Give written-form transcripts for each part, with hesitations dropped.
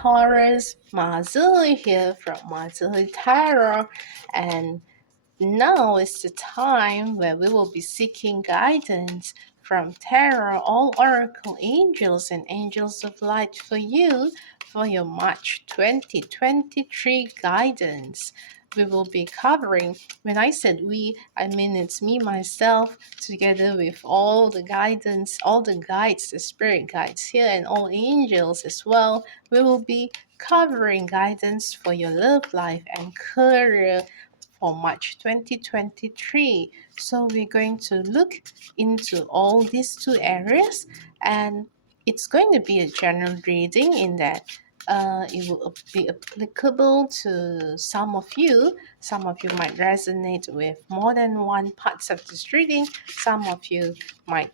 Taurus, Mazui here from Mazui Tarot, and now is the time where we will be seeking guidance from Tarot, all Oracle Angels and Angels of Light for you for your March 2023 guidance. We will be covering, when I said we, I mean it's me, myself, together with all the guidance, all the guides, the spirit guides here, and all angels as well. We will be covering guidance for your love life and career for March 2023. So we're going to look into all these two areas, and it's going to be a general reading in that it will be applicable to some of you. Some of you might resonate with more than one parts of this reading. Some of you might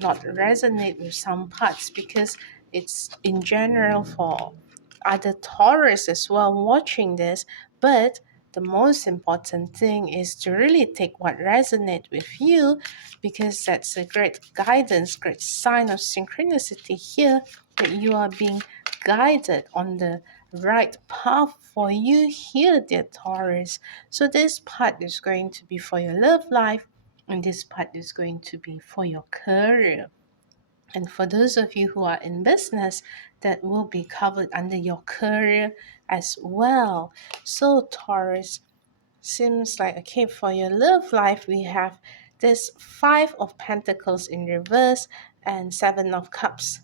not resonate with some parts because it's in general for other Taurus as well watching this. But the most important thing is to really take what resonates with you, because that's a great guidance, great sign of synchronicity here, that you are being guided on the right path for you here, dear Taurus. So this part is going to be for your love life, and this part is going to be for your career. And for those of you who are in business, that will be covered under your career as well. So Taurus, seems like, okay, for your love life, we have this Five of Pentacles in reverse and Seven of Cups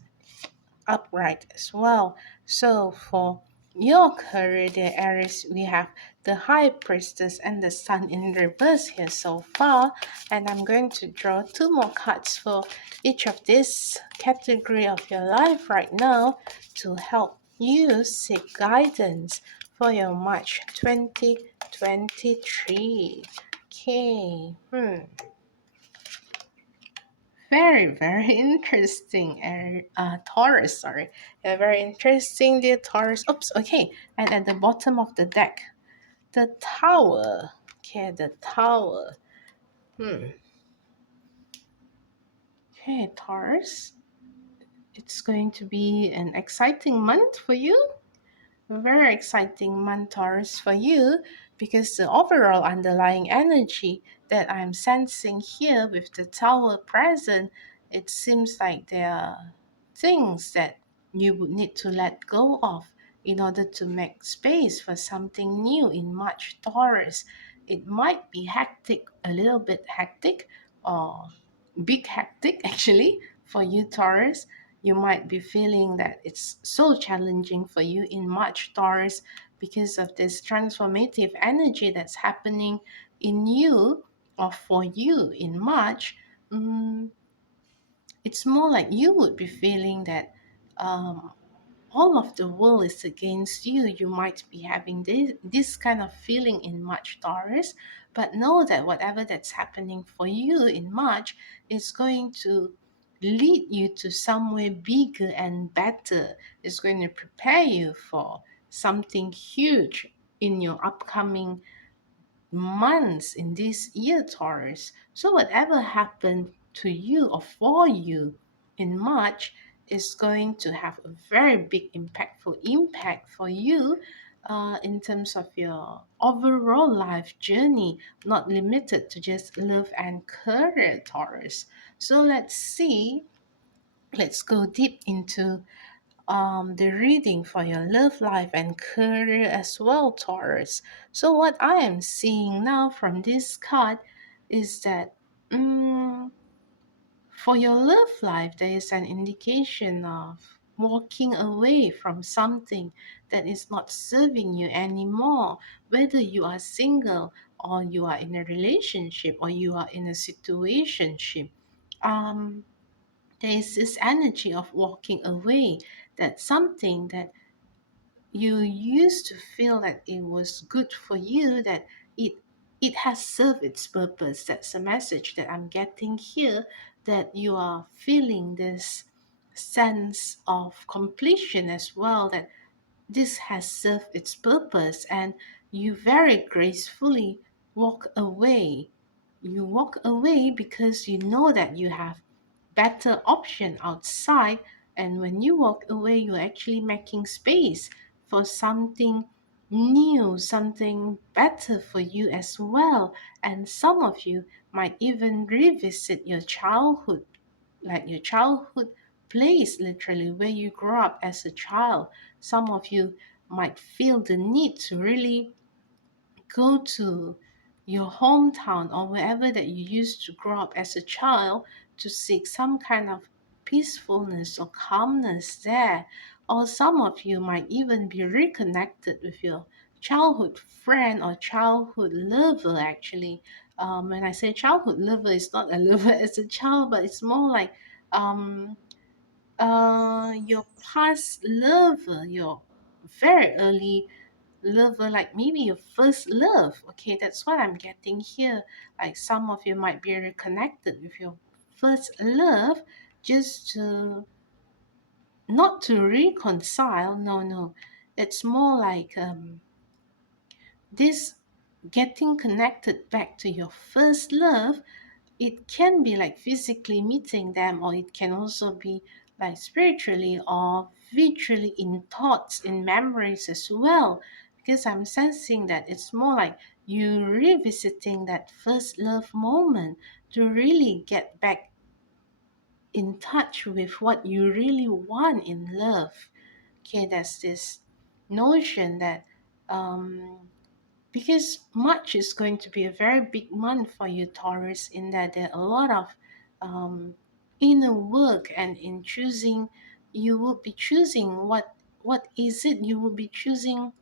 upright as well. So for your career, dear Aries, we have the High Priestess and the Sun in reverse here so far. And I'm going to draw two more cards for each of this category of your life right now to help you seek guidance for your March 2023. Okay. Very interesting, Taurus, sorry. Yeah, very interesting, dear Taurus. Oops, okay. And at the bottom of the deck, the Tower. Okay, the Tower. Okay, Taurus. It's going to be an exciting month for you. A very exciting month, Taurus, for you, because the overall underlying energy that I'm sensing here with the Tower present, it seems like there are things that you would need to let go of in order to make space for something new in March, Taurus. It might be hectic, a little bit hectic, or big hectic actually for you, Taurus. You might be feeling that it's so challenging for you in March, Taurus, because of this transformative energy that's happening in you or for you in March. It's more like you would be feeling that um, all of the world is against you. You might be having this kind of feeling in March, Taurus, but know that whatever that's happening for you in March is going to lead you to somewhere bigger and better. It's going to prepare you for something huge in your upcoming months in this year, Taurus. So whatever happened to you or for you in March is going to have a very big impactful impact for you in terms of your overall life journey, not limited to just love and career, Taurus. So let's go deep into the reading for your love life and career as well, Taurus. So what I am seeing now from this card is that for your love life, there is an indication of walking away from something that is not serving you anymore, whether you are single or you are in a relationship or you are in a situationship. Um, there is this energy of walking away, that something that you used to feel that it was good for you, that it has served its purpose. That's a message that I'm getting here, that you are feeling this sense of completion as well, that this has served its purpose, and you very gracefully walk away. You walk away because you know that you have better option outside, And when you walk away, you're actually making space for something new, something better for you as well. And some of you might even revisit your childhood, like your childhood place, literally, where you grew up as a child. Some of you might feel the need to really go to your hometown or wherever that you used to grow up as a child to seek some kind of peacefulness or calmness there. Or some of you might even be reconnected with your childhood friend or childhood lover, actually. When I say childhood lover, it's not a lover as a child, but it's more like um, your past lover, your very early lover, like maybe your first love. Okay, that's what I'm getting here. Like some of you might be reconnected with your first love, just to not to reconcile. No, no, it's more like this getting connected back to your first love. It can be like physically meeting them, or it can also be like spiritually or virtually in thoughts, in memories as well. Because I'm sensing that it's more like you revisiting that first love moment to really get back in touch with what you really want in love. Okay, there's this notion that because March is going to be a very big month for you, Taurus, in that there are a lot of um, inner work, and in choosing, you will be choosing what is it you will be choosing,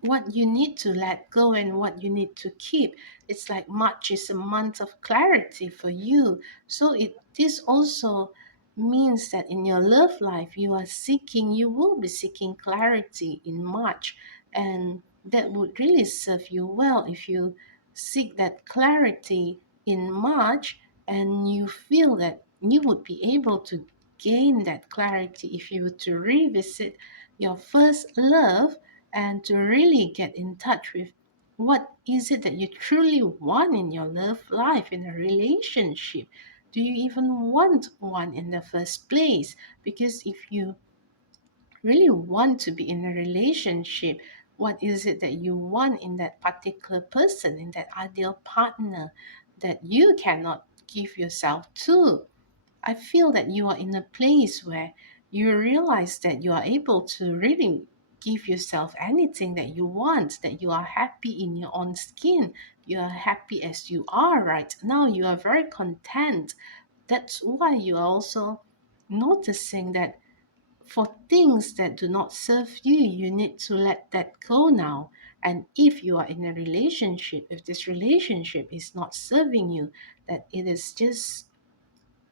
what you need to let go and what you need to keep. It's like March is a month of clarity for you. So this also means that in your love life you will be seeking clarity in March, and that would really serve you well if you seek that clarity in March, and you feel that you would be able to gain that clarity if you were to revisit your first love and to really get in touch with what is it that you truly want in your love life, in a relationship. Do you even want one in the first place? Because if you really want to be in a relationship, what is it that you want in that particular person, in that ideal partner that you cannot give yourself to? I feel that you are in a place where you realize that you are able to really give yourself anything that you want, that you are happy in your own skin, you are happy as you are right now, you are very content. That's why you are also noticing that for things that do not serve you, you need to let that go now. And if you are in a relationship, if this relationship is not serving you, that it is just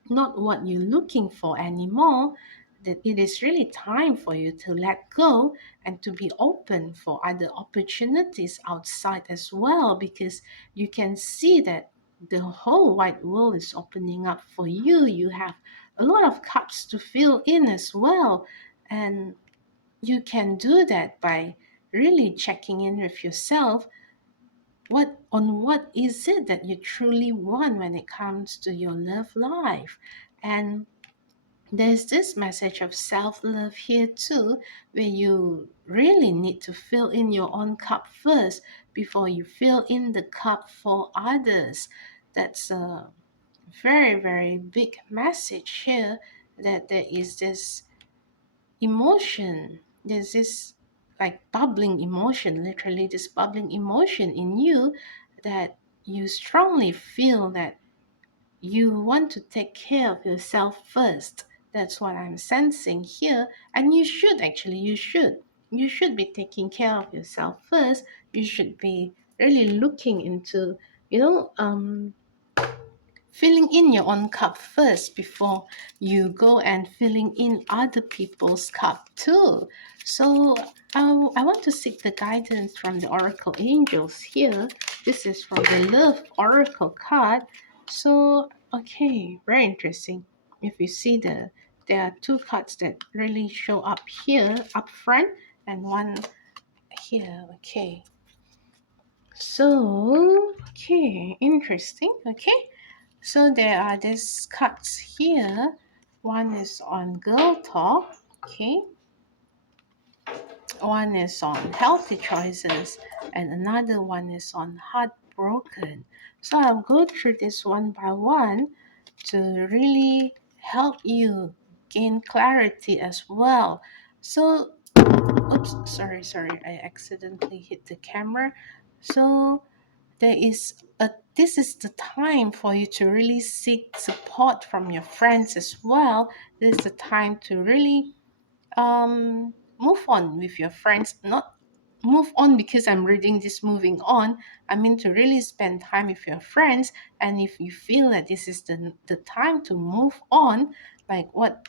not what you're looking for anymore, that it is really time for you to let go and to be open for other opportunities outside as well, because you can see that the whole wide world is opening up for you. You have a lot of cups to fill in as well. And you can do that by really checking in with yourself. What is it that you truly want when it comes to your love life? And there's this message of self-love here too, where you really need to fill in your own cup first before you fill in the cup for others. That's a very, very big message here, that there is this emotion, there's this like bubbling emotion, literally this bubbling emotion in you, that you strongly feel that you want to take care of yourself first. That's what I'm sensing here. And you should actually, you should be taking care of yourself first. You should be really looking into, you know, filling in your own cup first before you go and filling in other people's cup too. So I want to seek the guidance from the oracle angels here. This is from the love oracle card. So okay, very interesting. If you see there are two cards that really show up here up front, and one here. Okay, so okay, interesting. Okay, so there are these cards here. One is on girl talk. Okay. One is on healthy choices, and another one is on heartbroken. So I'll go through this one by one to really help you gain clarity as well. So, oops, sorry, I accidentally hit the camera. So there is a this is the time for you to really seek support from your friends as well. This is the time to really move on with your friends, not move on because I'm reading this moving on. I mean to really spend time with your friends, and if you feel that this is the time to move on, like what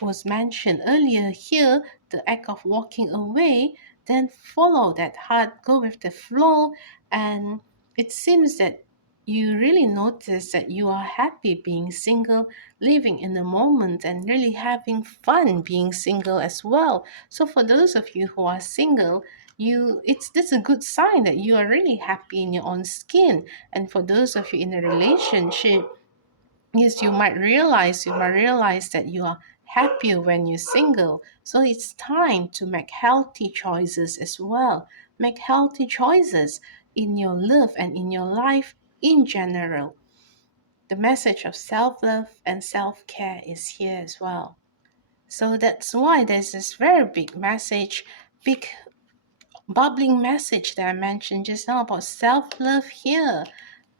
was mentioned earlier here, the act of walking away, then follow that heart, go with the flow. And it seems that you really notice that you are happy being single, living in the moment, and really having fun being single as well. So for those of you who are single, it's this a good sign that you are really happy in your own skin. And for those of you in a relationship, yes, you might realize that you are happier when you're single. So it's time to make healthy choices as well. Make healthy choices in your love and in your life in general. The message of self-love and self-care is here as well. So that's why there's this very big message, big bubbling message that I mentioned just now about self-love here.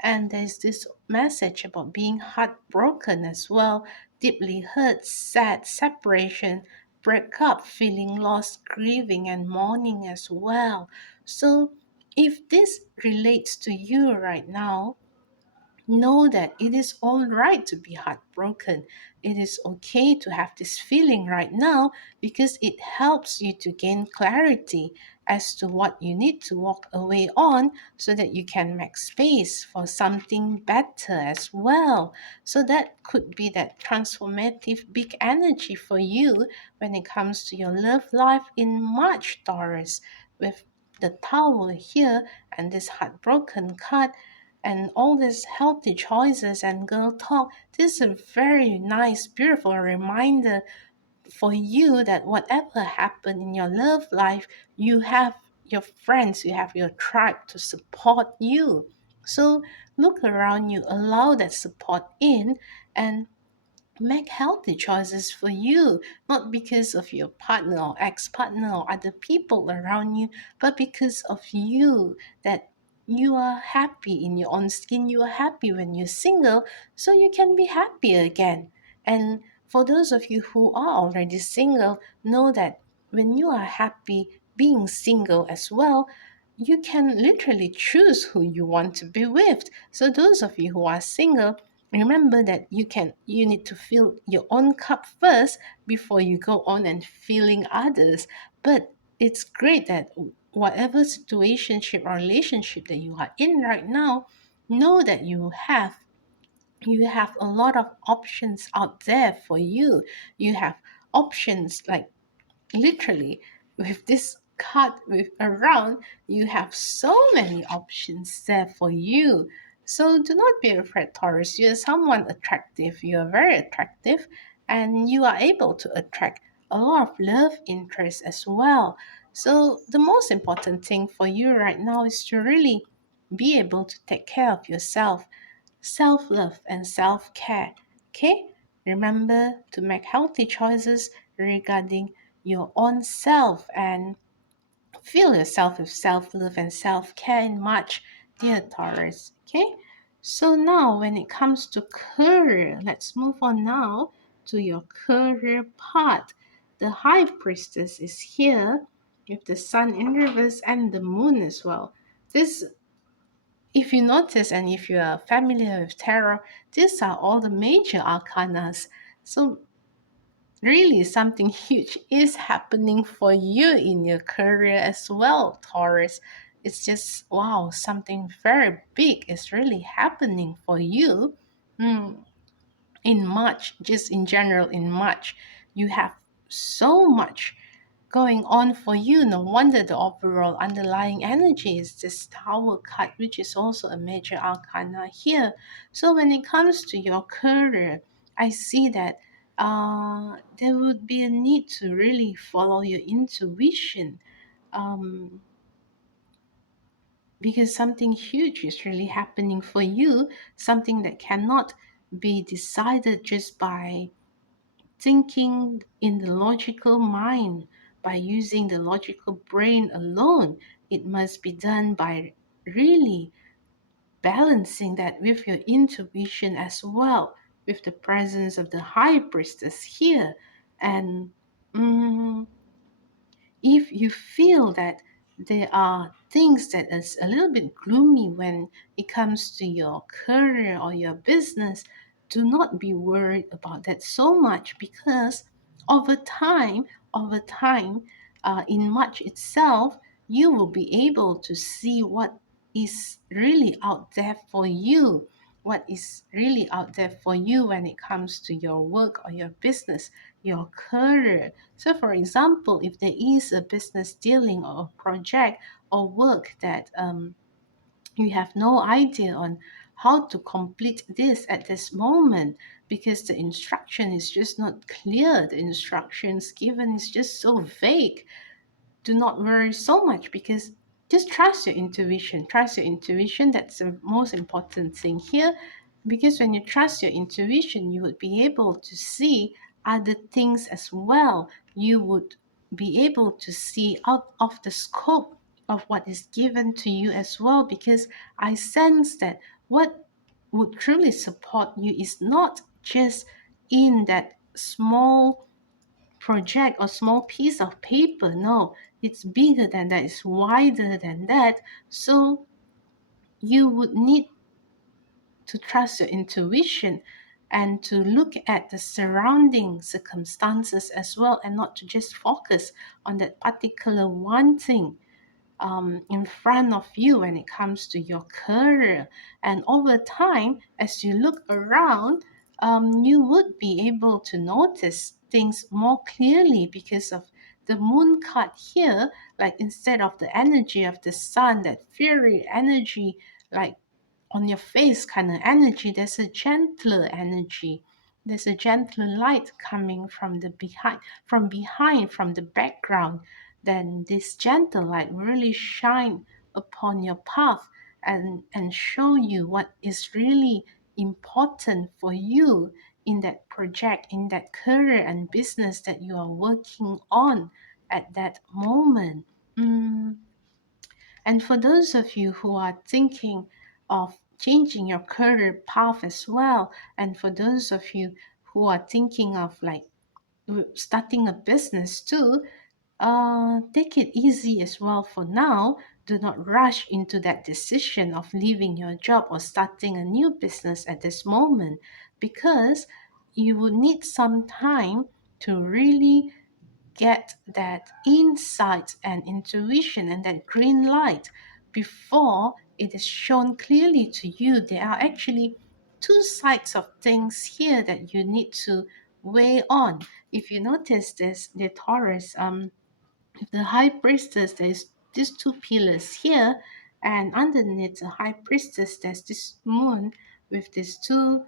And there's this message about being heartbroken as well, deeply hurt, sad, separation, breakup, feeling lost, grieving, and mourning as well. So, if this relates to you right now, know that it is all right to be heartbroken. It is okay to have this feeling right now because it helps you to gain clarity as to what you need to walk away on so that you can make space for something better as well. So that could be that transformative big energy for you when it comes to your love life in March, Taurus, with the Tower here and this heartbroken card and all these healthy choices and girl talk. This is a very nice, beautiful reminder for you that whatever happened in your love life, you have your friends, you have your tribe to support you. So look around you, allow that support in, and make healthy choices for you, not because of your partner or ex-partner or other people around you, but because of you, that you are happy in your own skin, you are happy when you're single, so you can be happy again. And for those of you who are already single, know that when you are happy being single as well, you can literally choose who you want to be with. So those of you who are single, remember that you need to fill your own cup first before you go on and filling others. But it's great that whatever situationship or relationship that you are in right now, know that you have a lot of options out there for you. You have options like literally with this card with around, you have so many options there for you. So do not be afraid, Taurus. You're someone attractive, you are very attractive, and you are able to attract a lot of love interest as well. So the most important thing for you right now is to really be able to take care of yourself, self-love and self-care. Okay, remember to make healthy choices regarding your own self and fill yourself with self-love and self-care in March, dear Taurus. Okay, so now when it comes to career, let's move on now to your career part. The high priestess is here with the sun in reverse and the moon as well. This, if you notice and if you are familiar with tarot, these are all the major arcanas. So really something huge is happening for you in your career as well, Taurus. It's just wow, something very big is really happening for you. In March, just in general in March, you have so much going on for you. No wonder the overall underlying energy is this Tower card, which is also a major arcana here. So when it comes to your career, I see that there would be a need to really follow your intuition, um, because something huge is really happening for you, something that cannot be decided just by thinking in the logical mind, by using the logical brain alone. It must be done by really balancing that with your intuition as well, with the presence of the high priestess here. And mm, if you feel that there are things that is a little bit gloomy when it comes to your career or your business, do not be worried about that so much, because over time, in March itself, you will be able to see what is really out there for you, what is really out there for you when it comes to your work or your business, your career. So, for example, if there is a business dealing or a project or work that you have no idea on how to complete this at this moment, because the instruction is just not clear, the instructions given is just so vague, do not worry so much, because just trust your intuition. Trust your intuition. That's the most important thing here. Because when you trust your intuition, you would be able to see other things as well. You would be able to see out of the scope of what is given to you as well. Because I sense that what would truly support you is not just in that small project or small piece of paper. No, it's bigger than that, it's wider than that. So you would need to trust your intuition and to look at the surrounding circumstances as well, and not to just focus on that particular one thing in front of you when it comes to your career. And over time, as you look around, you would be able to notice things more clearly, because of the moon card here. Like, instead of the energy of the sun, that fiery energy, like on your face kind of energy, there's a gentler energy. There's a gentler light coming from the behind, from the background. Then this gentle light will really shine upon your path, and show you what is really important for you in that project, in that career and business that you are working on at that moment. Mm. And for those of you who are thinking of changing your career path as well, and for those of you who are thinking of like starting a business too, take it easy as well for now. Do not rush into that decision of leaving your job or starting a new business at this moment, because you will need some time to really get that insight and intuition and that green light before it is shown clearly to you. There are actually two sides of things here that you need to weigh on. If you notice this, the Taurus, the high priestess, there's these two pillars here, and underneath the high priestess, there's this moon with these two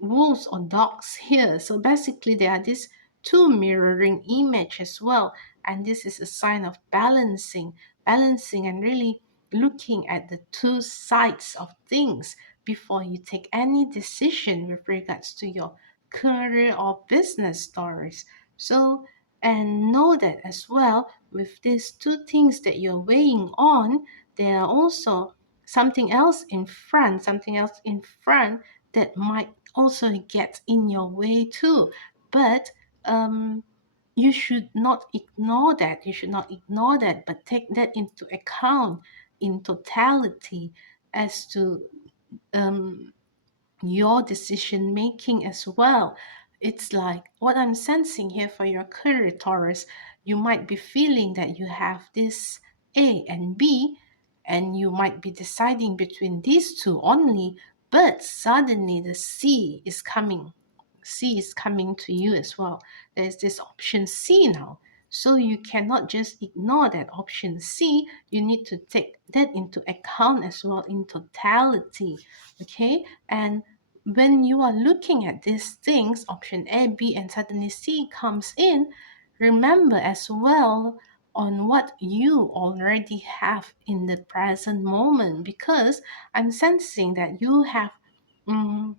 wolves or dogs here. So basically, there are these two mirroring image as well, and this is a sign of balancing, and really looking at the two sides of things before you take any decision with regards to your career or business stories. So, and know that as well, with these two things that you're weighing on, there are also something else in front that might also get in your way too. But um, you should not ignore that. You should not ignore that, but take that into account in totality as to um, your decision making as well. It's like what I'm sensing here for your career, Taurus. You might be feeling that you have this A and B, and you might be deciding between these two only, but suddenly the C is coming. C is coming to you as well. There's this option C now. So you cannot just ignore that option C. You need to take that into account as well in totality. Okay? And when you are looking at these things, option A, B, and suddenly C comes in, remember as well on what you already have in the present moment, because I'm sensing that you have mm,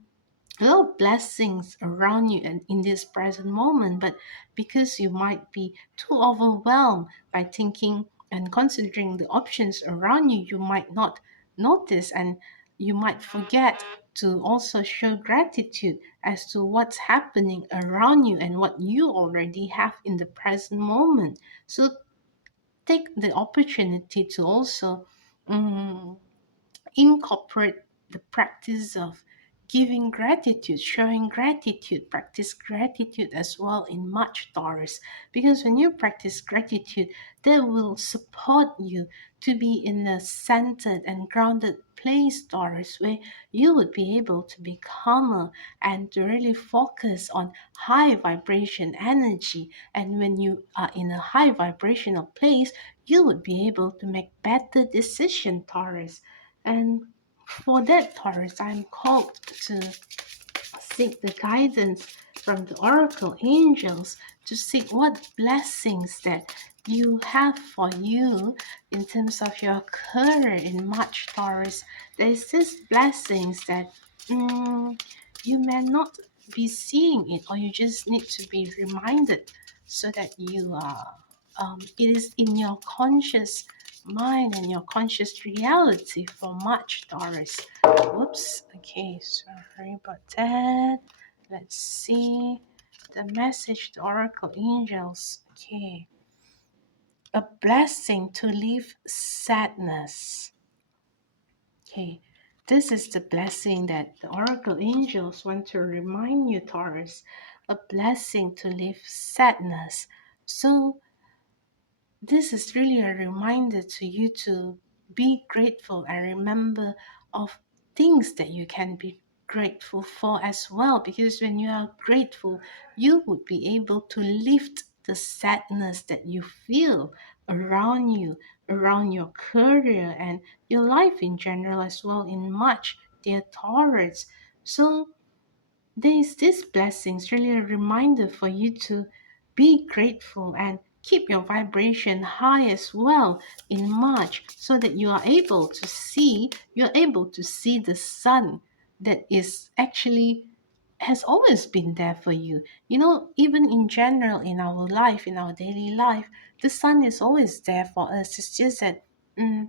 a lot of blessings around you and in this present moment, but because you might be too overwhelmed by thinking and considering the options around you, you might not notice, and you might forget to also show gratitude as to what's happening around you and what you already have in the present moment. So take the opportunity to also mm, incorporate the practice of giving gratitude, showing gratitude, practice gratitude as well in March, Taurus. Because when you practice gratitude, that will support you to be in a centered and grounded place, Taurus, where you would be able to be calmer and to really focus on high vibration energy. And when you are in a high vibrational place, you would be able to make better decision, Taurus. And for that, Taurus, I'm called to seek the guidance from the oracle angels, to seek what blessings that you have for you in terms of your career in March, Taurus. There's this blessings that you may not be seeing it, or you just need to be reminded so that you are it is in your conscious mind and your conscious reality for March, Taurus. Whoops. Okay, sorry about that. Let's see the message to Oracle Angels. Okay. A blessing to leave sadness. Okay. This is the blessing that the Oracle Angels want to remind you, Taurus. A blessing to leave sadness. So this is really a reminder to you to be grateful and remember of things that you can be grateful for as well, because when you are grateful, you would be able to lift the sadness that you feel around you, around your career and your life in general as well in March, dear Taurus. So there's this blessings really a reminder for you to be grateful and keep your vibration high as well in March, so that you're able to see the sun that is actually has always been there for you. You know, even in general in our life, in our daily life, the sun is always there for us. It's just that mm,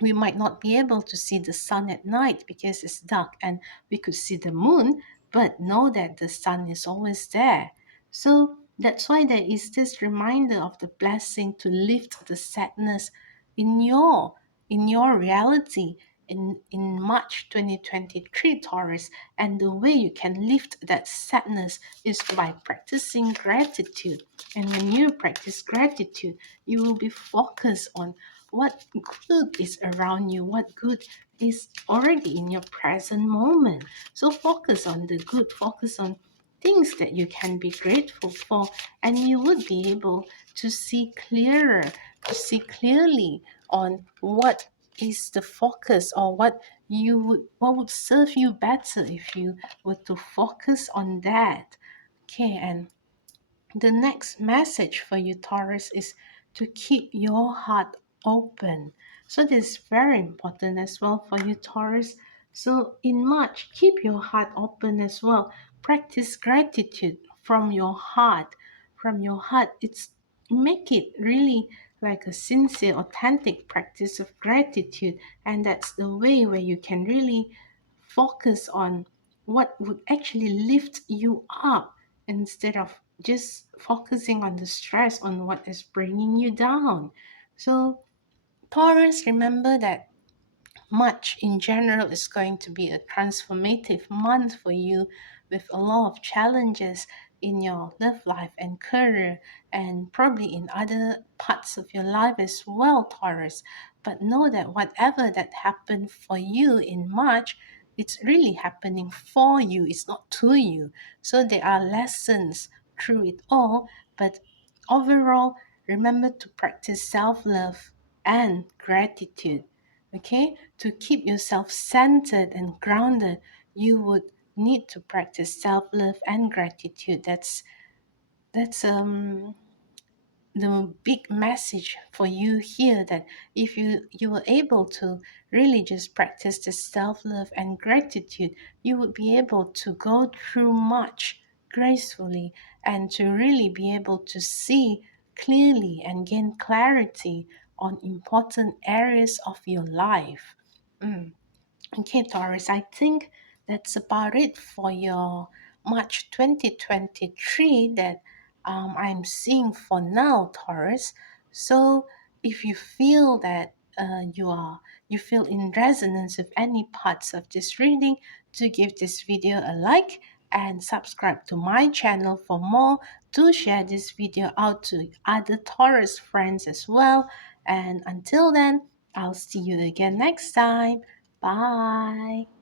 we might not be able to see the sun at night because it's dark, and we could see the moon, but know that the sun is always there. So that's why there is this reminder of the blessing to lift the sadness in your reality in March 2023, Taurus. And the way you can lift that sadness is by practicing gratitude. And when you practice gratitude, you will be focused on what good is around you, what good is already in your present moment. So focus on the good, focus on things that you can be grateful for, and you would be able to see clearer, to see clearly on what is the focus, or what would serve you better if you were to focus on that. Okay, and the next message for you, Taurus, is to keep your heart open. So this is very important as well for you, Taurus. So in March, keep your heart open as well. Practice gratitude from your heart. From your heart, it's make it really like a sincere, authentic practice of gratitude, and that's the way where you can really focus on what would actually lift you up instead of just focusing on the stress on what is bringing you down. So, Taurus, remember that March in general is going to be a transformative month for you, with a lot of challenges in your love life and career, and probably in other parts of your life as well, Taurus. But know that whatever that happened for you in March, it's really happening for you, it's not to you. So there are lessons through it all, but overall, remember to practice self love and gratitude. Okay, to keep yourself centered and grounded, you would need to practice self-love and gratitude. That's the big message for you here, that if you were able to really just practice the self-love and gratitude, you would be able to go through much gracefully, and to really be able to see clearly and gain clarity on important areas of your life. Mm. Okay, Taurus, I think that's about it for your March 2023 that I'm seeing for now, Taurus. So if you feel that you feel in resonance with any parts of this reading, to give this video a like and subscribe to my channel for more. To share this video out to other Taurus friends as well. And until then, I'll see you again next time. Bye.